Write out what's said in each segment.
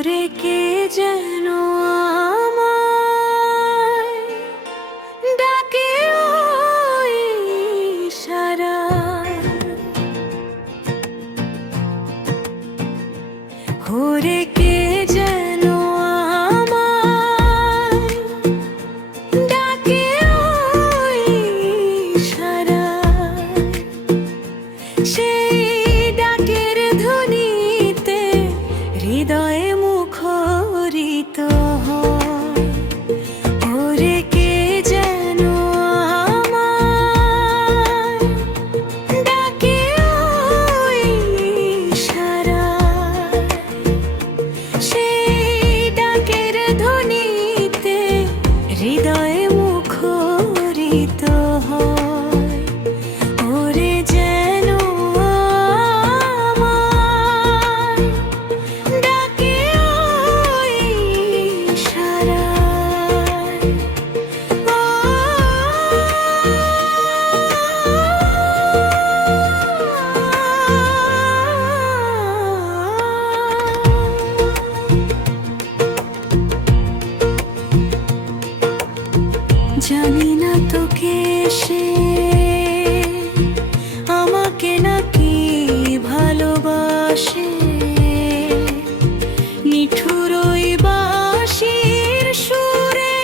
ঘরে কে যেন আমায় ডাকে ওই ইশারায়। ঘরে কে যেন আমায় ডাকে ওই ইশারায়। সেই ডাকের ধ্বনিতে হৃদয়ে মুখরিত হয়। ওরে কে যেন আমায় ডাকে ওই ইশারায়। সেই ডাকের ধ্বনিতে হৃদয়ে মুখরিত হয়। ওরে যেন আমায় ডাকে ওই ইশারায়। জানি না তোকে সে আমাকে নাকি ভালোবাসে। নিঠুর ওই বাঁশির সুরে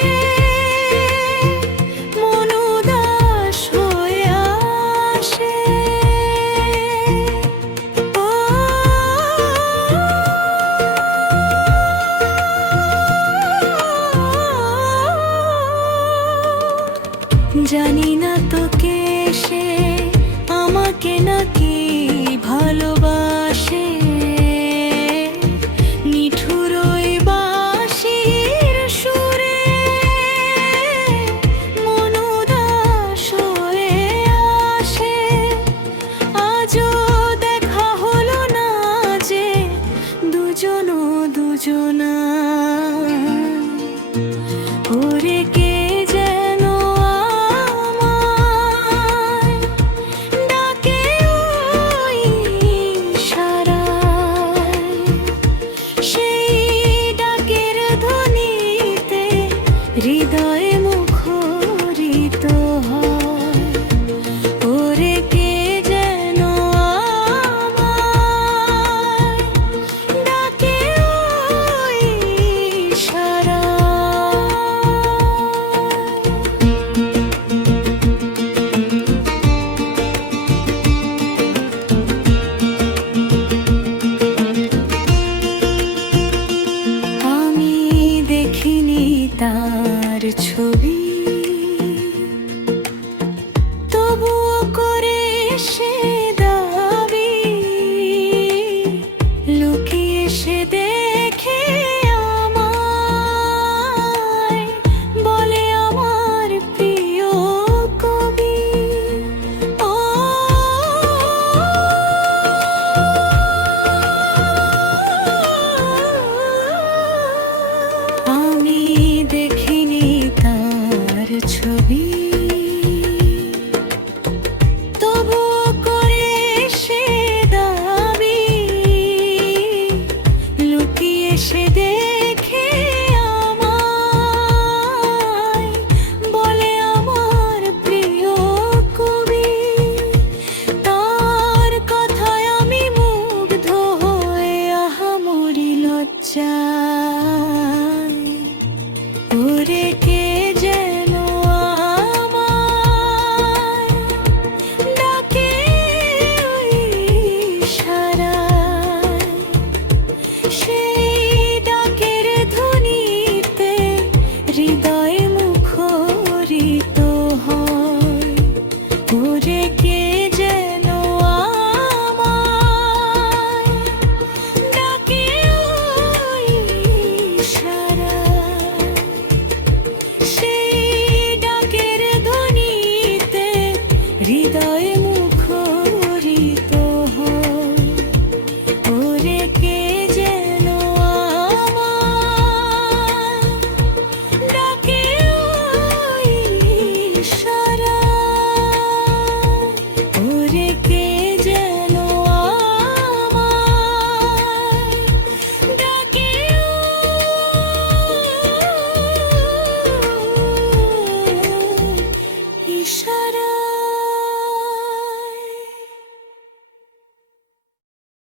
মন উদাস হয়ে আসে। ও জানি না তোকে সে আমাকে নাকি ভালোবাসে। নিঠুর ওই বাঁশির সুরে মন উদাস হয়ে আসে। আজও দেখা হলো না যে দুজন দুজনা। ওরে কে যেন আমায় ডাকে ওই ইশারায়। সেই ডাকের ধ্বনিতে হৃদয়ে মুখরিত হয়। ওরে কে যেন আমায় ডাকে ওই ইশারায়। আমি দেখিনি তার ছবি, তবুও করে সে দাবি। লুকিয়ে সে দেখে আমায়, বলে আমার প্রিয় কবি। ও আমি দেখিনি তার ছবি, তবুও করে সে দাবি। লুকিয়ে সে দেখে আমায়, বলে আমার প্রিয় কবি। তার কথায় আমি মুগ্ধ হয়ে আহামরি লজ্জা